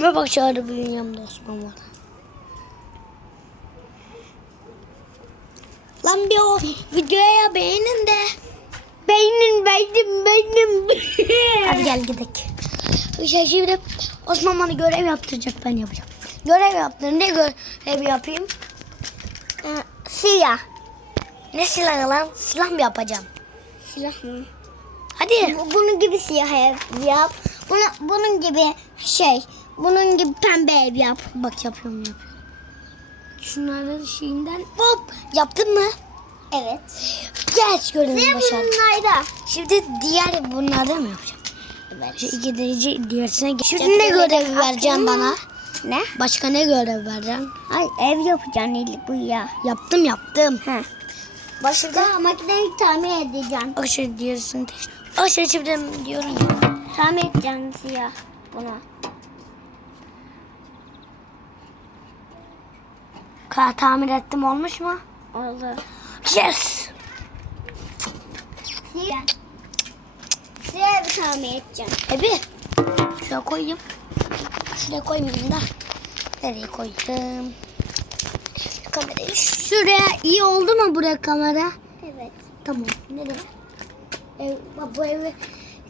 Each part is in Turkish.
Ve bak çağrı bugün yanımda Osman var. Lan bir o videoya beğenin de. Beğenin beğenin beğenin. Hadi gel gidelim. Şey şimdi Osman bana görev yaptıracak ben yapacağım. Görev yaptır. Ne görev yapayım? Ee, silah. Ne silahı lan? Silah mı yapacağım? Silah mı? Hadi. Bu- Bunun gibi siyah ev yap. Bunu, bunun gibi şey. Bunun gibi pembe ev yap. Bak yapıyorum yapıyorum. Şunların şeyinden hop yaptın mı? Evet. Geç Ve başardım. bunlarda. Şimdi diğer bunlarda mı yapacağım? Evet. Derece diğerisine geç. Şimdi ne görev vereceksin bana? Ne? Başka ne görev vereceksin? Ay ev yapacaksın ilk bu ya. Yaptım yaptım. He. Başka makineyi tamir edeceğim. Diğerisini de. Aşağı şimdi diyorum ya. Tamir edeceğim siyah bunu. Ka tamir ettim olmuş mu? Oldu. Yes. Siyah. Siyah bir tamir edeceğim. Ebi. Şuraya koyayım. Şuraya koymayayım da. Nereye koydum? Kamerayı şuraya iyi oldu mu buraya kamera? Evet. Tamam. Nereye? Ev, bu evi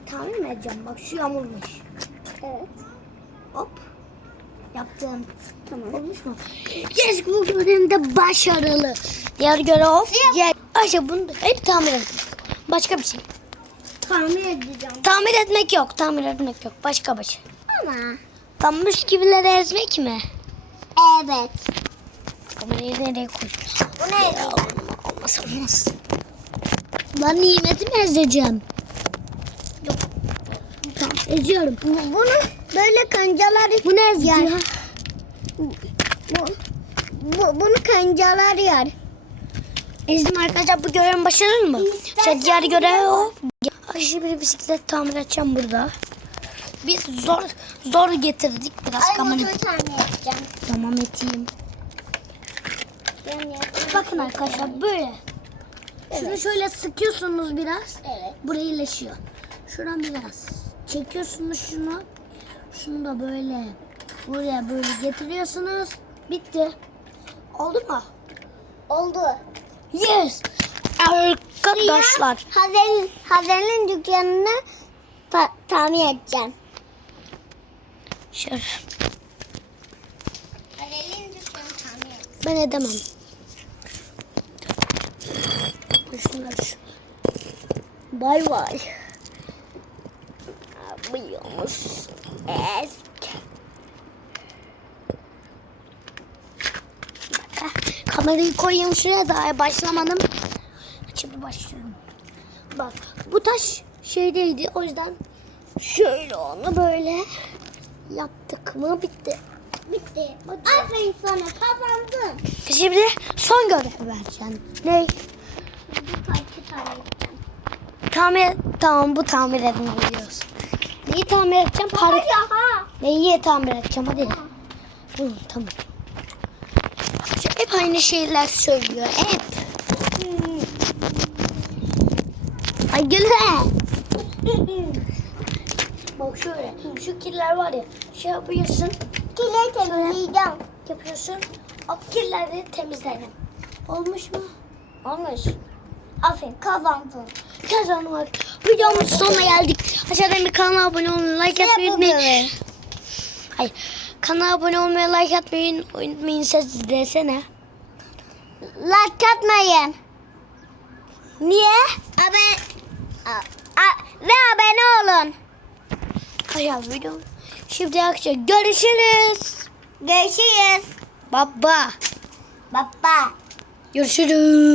tamir mi edeceğim? Bak şu yamulmuş. Evet. Yaptım. Tamam. Olmuş mu? Yes bu görevimde başarılı. Diğer görev. Gel. Ayşe bunu da hep tamir ettim. Başka bir şey. Tamir edeceğim. Tamir etmek yok. Tamir etmek yok. Başka bir şey. Ama. Tam bisküvileri ezmek mi? Evet. Kamerayı nereye koy? Bu ne? Ya, olmaz olmaz. Ben nimeti mi ezeceğim? Yok. Tamam eziyorum. Bu, bunu böyle kancalar Bu ne eziyor? Bu, bu, bunu kancalar yer. Ezdim arkadaşlar bu görev başarılı mı? İşte diğer görev o. Ayşe bir bisiklet tamir edeceğim burada. Biz zor zor getirdik biraz Ay kamerayı. Tamam eteyim. Bakın arkadaşlar böyle. Şunu Evet. şöyle sıkıyorsunuz biraz. Evet. Buraya iyileşiyor. Şuradan biraz çekiyorsunuz şunu. Şunu da böyle buraya böyle getiriyorsunuz. Bitti. Oldu mu? Oldu. Yes. Arkadaşlar. Hazel, Hazel'in dükkanını ta- tamir edeceğim. Şöyle. Hazel'in dükkanını tamir edeceğim. Ben edemem. Bay bay. Yapıyormuş. Esk. Kamerayı koyayım şuraya daha başlamadım. Şimdi başlıyorum. Bak bu taş şeydeydi o yüzden şöyle onu böyle yaptık mı bitti. Bitti. Aferin sana kazandın. Şimdi son görev vereceğim. Ne? Bir parça tamir. Tamir tamam bu tamir edemiyoruz. Neyi tamir edeceğim? Para. Hadi. Neyi tamir edeceğim hadi. Hı, tamam. Hep aynı şeyler söylüyor. Hep. Ay güle. Bak şöyle. Şu kirler var ya. Şey yapıyorsun. Kile temizleyeceğim. Yapıyorsun. O kirleri temizlerim. Olmuş mu? Olmuş. Aferin kazandın. Kazanmak. Videomuzun sonuna geldik. Aşağıdan bir kanala abone olmayı, like atmayı unutmayın. Hayır. Kanala abone olmayı, like atmayı unutmayın. Ses desene. Like atmayın. Niye? Abi, a- a- ve abone olun. Aşağı video. Şimdi akşam görüşürüz. Görüşürüz. Baba. Baba. Görüşürüz.